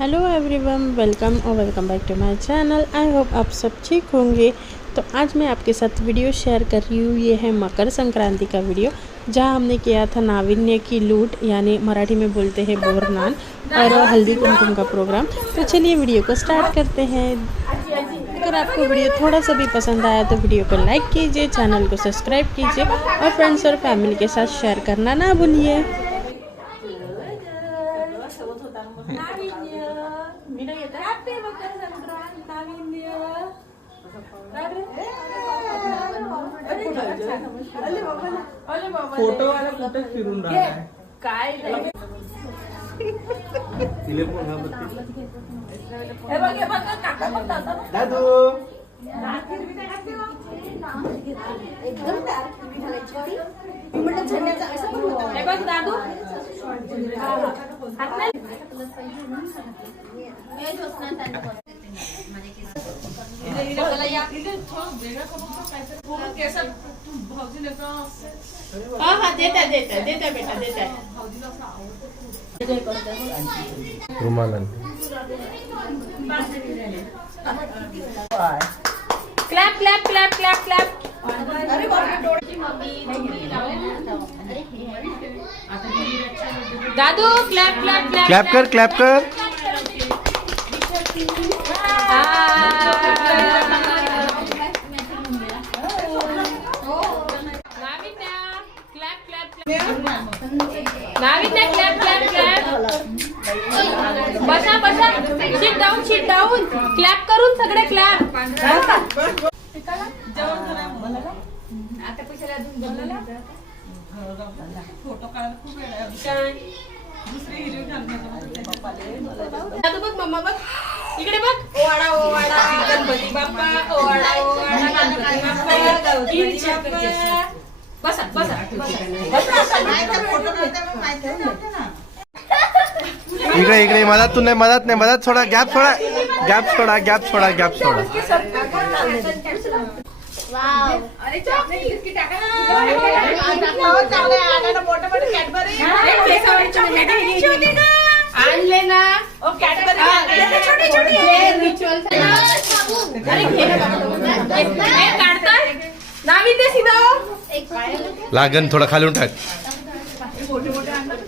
Everyone welcome और welcome back to my channel I hope आप सब ठीक होंगे। तो आज मैं आपके साथ वीडियो शेयर कर रही हूँ। ये है मकर संक्रांति का वीडियो जहाँ हमने किया था नाविन्य की लूट, यानी मराठी में बोलते हैं बोरनान, और हल्दी कुमकुम का प्रोग्राम तो चलिए वीडियो को स्टार्ट करते हैं। अगर आपको वीडियो थोड़ा सा भी पसंद आया तो वीडियो को लाइक कीजिए चैनल को सब्सक्राइब कीजिए, और फ्रेंड्स और फैमिली के साथ शेयर करना ना भूलिए। फोटो वाला कुठे फिरून राहिलाय काय. हे हे. दादू हे बघ दादू. हात नाही. हा हा देत्या देत्या देत्या बेटा देत्या clap clap clap clap clap. दादू क्लैप क्लॅप क्लॅप क्लॅप कर क्लॅप। कर। बसा बसा. Sit down sit down clap करून सगळे क्लॅप दादू बघ मम्मा बघ. इकडे बघ. ओवाडा ओवाडा गणपती बाप्पा ओवाडा ओवाडा गणपती बाप्पा. बसा बसा. इकडे इकडे मधात तू नाही मधात नाही मधात थोडा गॅप थोडा गॅप थोडा गॅप थोडा गॅप थोडा अरे चॉकलेट बिस्किट टाका ना आणले ना ओ कॅडबरी छोटी छोटी लागन थोडा खालून टाक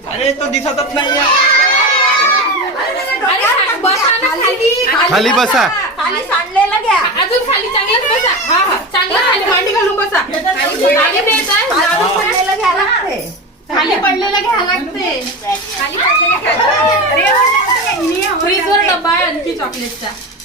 अरे तो दिसतच नाही अरे बसा ना खाली खाली बसा खाली सांडलेला घ्या अजून खाली चांगलं बसा हा हा चांगलं खाली मांडी घालून बसा घ्या लागते खाली पडलेलं घ्या लागते खाली पडलेलं घ्या फ्रीजवर डब्बा आहे आणखी चॉकलेटचा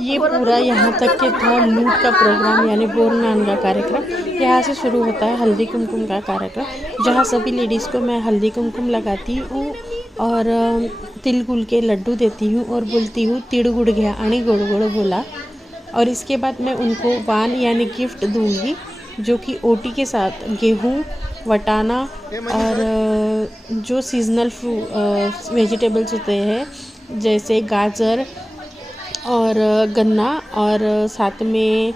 ये पूरा यहाँ तक के था लूट का प्रोग्राम यानी बोरनान का कार्यक्रम. यहाँ से शुरू होता है हल्दी कुमकुम का कार्यक्रम जहाँ सभी लेडीज़ को मैं हल्दी कुमकुम लगाती हूँ और अ, तिल गुल के लड्डू देती हूँ और बोलती हूँ तिड़ गुड़ गया आणि गोड़ गोड़ बोला. और इसके बाद मैं उनको वान यानी गिफ्ट दूँगी. जो कि ओटी के साथ गेहूँ वटाना और जो सीजनल फ्रू वेजिटेबल्स होते हैं जैसे गाजर और गन्ना और साथ में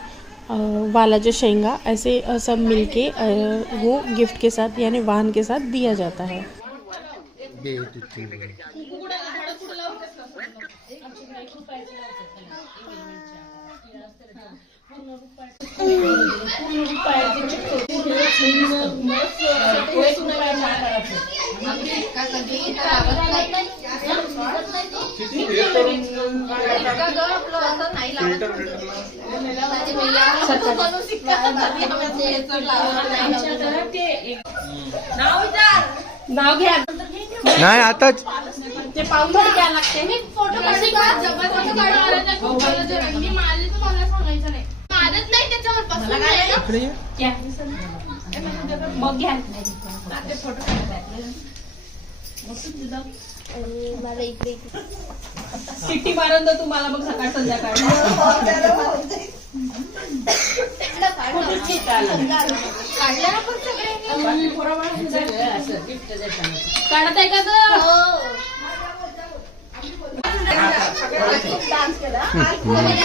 वाला जो शेंगा ऐसे सब मिलके वो गिफ्ट के साथ यानी वाहन के साथ दिया जाता है। नाव घ्या नाही आताच ते पाहून घ्या लागते. फोटो जबरदस्त गोपाला जे रंगी मारले तर मला सांगायचं नाही मारत नाही त्याच्यावर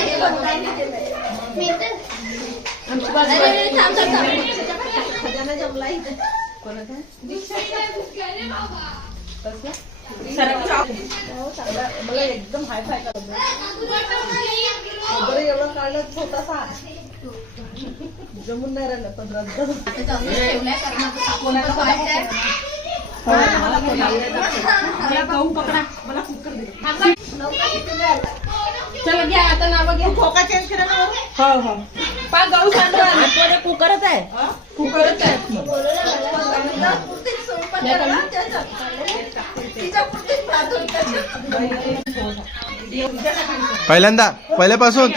बसून राहिलं. मग घ्या ते फोटो काढायला मला दो तुम्हाला मग सकाळ संध्याकाळ काढलं ना पण सगळे काढत आहे का तर गहू पकडा मला कुकर दे चला घ्या आता नाव घ्या. खोका चेंज करा हो हो. पा गहू सांडवा कुकरच आहे. कुकरच आहे. पहिल्यांदा पहिल्यापासून?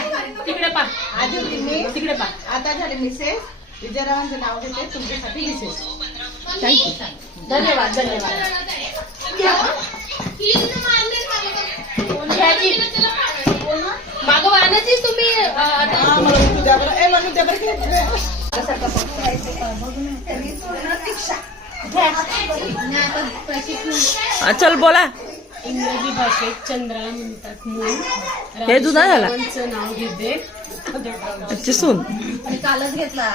तिकडे पा. आधी होती मी. तिकडे पा. आता झाले मिसेस विजयरावांचं नाव घेते तुमच्यासाठी मिसेस धन्यवाद. धन्यवाद. तुम्ही चल बोला. इंग्रजी भाषेत चंद्राला म्हणतात मूल हे जुना झाला. नाव घेते. अच्छा सुन. आणि कालच घेतला.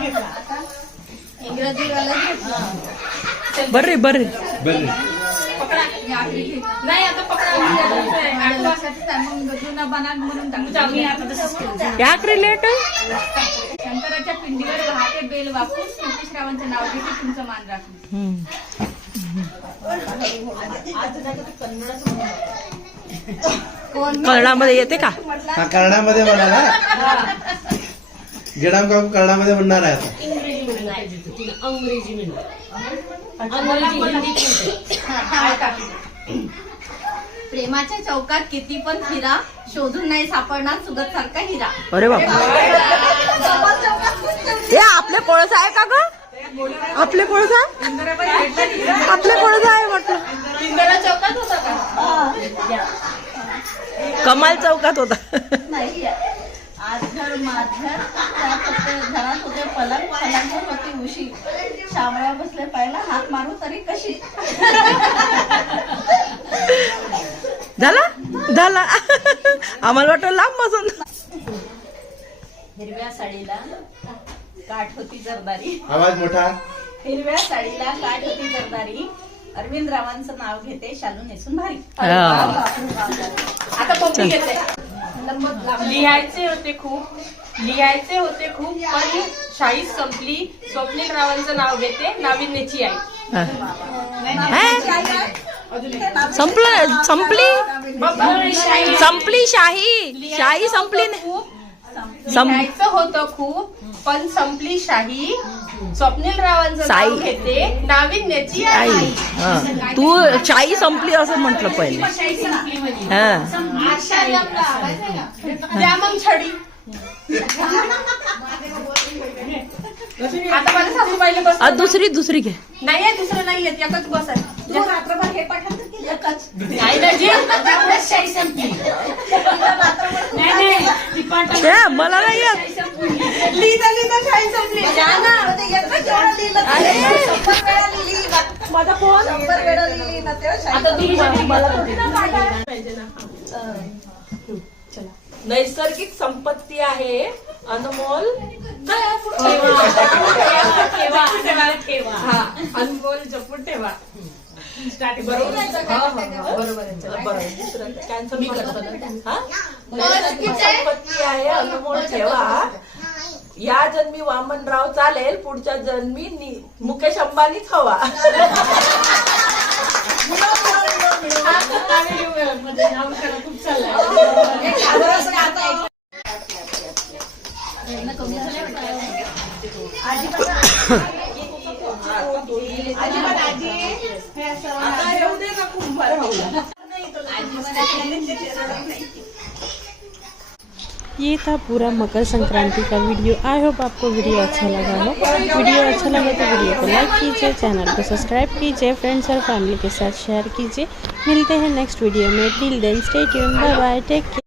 घेतला. इंग्रजी वाला घेतला बर्रे बर्रे पकडा. नाही आता पकडा. मग जुना बनाग म्हणून आम्ही आता तसंच केलं. याक रिलेट शंकराच्या पिंडीवर वाहते बेल वाकून श्रावांचं नाव घेते तुमचं मान राखून. कन्नडामध्ये येते का? हा कर्णामध्ये म्हणाला. गिडाम काकू कर्णामध्ये म्हणणार आहे आता. अंग्रेजी म्हणलं अंग्रेजी? हिंदी म्हणते. प्रेमाच्या चौकात किती पण फिरा शोधून नाही सापडणार सुगत सारखा हिरा. अरे हे आपले कोळसा आहे का ग? आपले कोळसा? आपले कोळसा आहे म्हटलं इंदिरा चौकात होता का? कमाल चौकात होता. नाही आजर माझर त्या फक्त घरात होते पलंग पलंगवर होती उशी. शामळ्या बसले पाहिला हात मारू तरी कशी? झाला? झाला. आम्हाला वाटलं लांब बसून. हिरव्या साडीला काठ होती जरदारी. आवाज मोठा. हिरव्या साडीला काठ होती जरदारी. अरविंद रावांचं नाव घेते शालू नेसून भारी. हा. आता पप्पी घेते. लिहायचे होते खूप. लिहायचे होते खूप पण शाही संपली. स्वप्नील रावांचं नाव घेते नाविन्याची आई. हा. संपलं? संपली? संपली शाही. शाही संपली नाही. खूप. लिहायचं होतं खूप पण संपली शाही. स्वप्नील रावांचं साई. घेते. नाविन्याची आई. हा. तू शाही संपली असं म्हटलं पहिले. म्हणजे. द्या मग छडी. आता माझ्या सासूबाईला बस. आ, दुसरी दुसरी घे. नाही आहे दुसरं नाही येत एकच बस आहे. हे एकच नाही ना जी. मला नाही नैसर्गिक संपत्ती आहे. अनमोल. ठेवा ठेवा ठेवा. हा अनमोल जपून ठेवा. बरोबर. आहे ठेवा. या जन्मी वामनराव चालेल पुढच्या जन्मी मुकेश अंबानीच हवा. खूप चाललंय. आता ये था पूरा मकर संक्रांति का वीडियो। आई होप आपको वीडियो अच्छा लगा हो। वीडियो अच्छा लगा तो वीडियो को लाइक कीजिए चैनल को सब्सक्राइब कीजिए फ्रेंड्स और फैमिली के साथ शेयर कीजिए। मिलते हैं नेक्स्ट वीडियो में। Till then stay tuned bye bye take care